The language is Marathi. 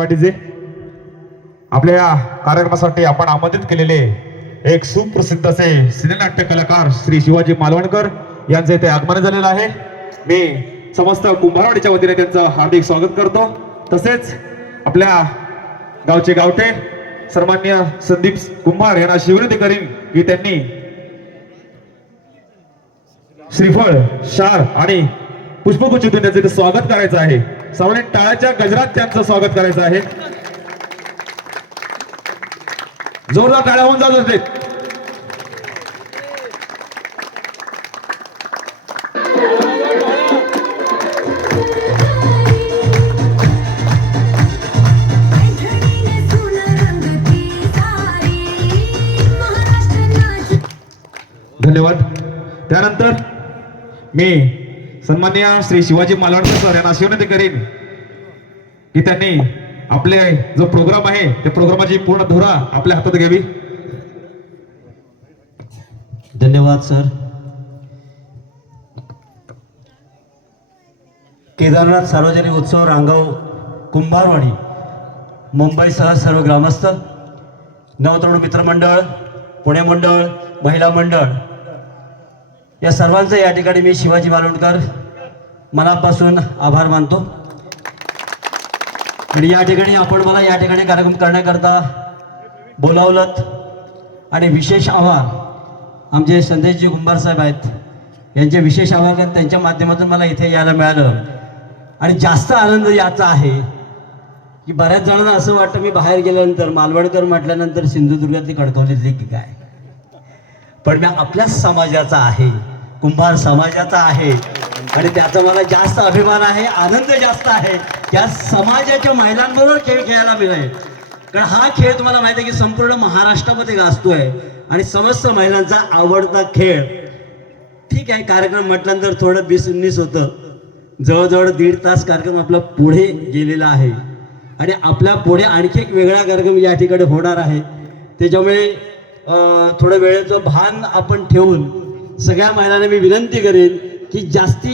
वाटीचे आपल्या या कार्यक्रमासाठी आपण आमंत्रित केलेले एक सुप्रसिद्ध असे सिनेनाट्य कलाकार श्री शिवाजी मालवणकर यांचे इथे आगमन झालेलं आहे। मी समस्त कुंभारवाडीच्या वतीने त्यांचं हार्दिक स्वागत करतो। तसेच आपल्या गावचे गावठे सन्माननीय संदीप कुंभार यांना विनंती करीन की त्यांनी श्रीफळ शार आणि पुष्पगुच्छ देऊन त्यांचे स्वागत करायचं आहे। सर्वांनी टाळ्याच्या गजरात त्यांचं स्वागत करायचं आहे। जोरदार टाळ्या होऊन जात होते। धन्यवाद। त्यानंतर मी सन्माननीय श्री शिवाजी मालवणकर सर यांना विनंती करीन की त्यांनी आपले जो प्रोग्राम आहे त्या प्रोग्रामाची पूर्ण धुरा आपल्या हातात घ्यावी। धन्यवाद सर। केदारनाथ सार्वजनिक उत्सव रांगाव कुंभारवाडी मुंबईसह सर्व ग्रामस्थ नवतरुण मित्रमंडळ पुणे मंडळ महिला मंडळ या सर्वांचं या ठिकाणी मी शिवाजी मालवणकर मनापासून आभार मानतो। आणि या ठिकाणी आपण मला या ठिकाणी कार्यक्रम करण्याकरता बोलावलं आणि विशेष आभार आमचे संदेशजी कुंभार साहेब आहेत यांचे विशेष आभार कारण त्यांच्या माध्यमातून मला इथे यायला मिळालं। आणि जास्त आनंद याचा आहे की बऱ्याच जणांना असं वाटतं मी बाहेर गेल्यानंतर मालवणकर म्हटल्यानंतर सिंधुदुर्गातली कणकवलीतली की काय, पण मी आपल्याच समाजाचा आहे, कुंभार समाजाचा आहे आणि त्याचा मला जास्त अभिमान आहे, आनंद जास्त आहे। त्या समाजाच्या महिलांबरोबर खेळ खेळायला मिळेल कारण हा खेळ तुम्हाला माहिती आहे की संपूर्ण महाराष्ट्रामध्ये गाजतोय आणि समस्त महिलांचा आवडता खेळ। ठीक आहे, कार्यक्रम म्हटल्यानंतर थोडं 20-19 होतं, जवळजवळ 1.5 तास कार्यक्रम आपला पुढे गेलेला आहे आणि आपल्या पुढे आणखी एक वेगळा कार्यक्रम या ठिकाणी होणार आहे। त्याच्यामुळे थोडं वेळेचं भान आपण ठेवून सगळ्या महिलांना मी विनंती करेन की जास्ती